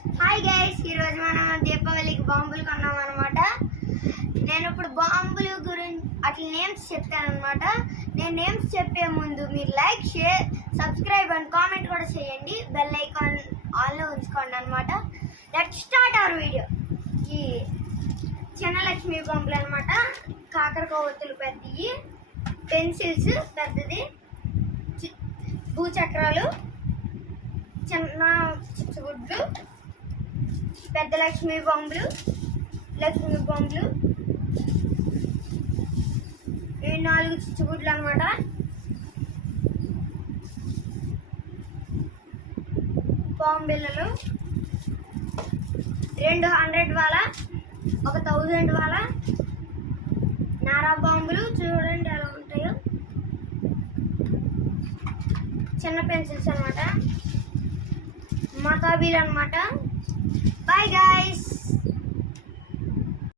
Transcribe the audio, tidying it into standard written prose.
Hi guys, ఈరోజు మనం దీపావళికి బాంబులు కొన్నాం అనమాట. నేను ఇప్పుడు బాంబులు గురించి అట్లా నేమ్స్ చెప్తాను అనమాట. నేను నేమ్స్ చెప్పే ముందు మీరు like, share, subscribe and comment కూడా చేయండి. బెల్ ఐకాన్ ఆన్లో ఉంచుకోండి అనమాట. Let's start our video. ఈ చిన్న లక్ష్మీ బాంబులు అనమాట. కాకరకొవ్వొత్తులు పెద్దవి, పెన్సిల్స్ పెద్దది, భూచక్రాలు, చిన్న చిచ్చుగుడ్లు, పెద్ద లక్ష్మీ బాంబులు, ఈ 4 చిచ్చుగుడ్లు అనమాట. బాంబిళ్ళలు 200 వాళ్ళ, 1000 వాళ్ళ నారా బాంబులు చూడండి ఎలా ఉంటాయో. చిన్న పెన్సిల్స్ అనమాట, మతాబీలు అనమాట. బాయ్.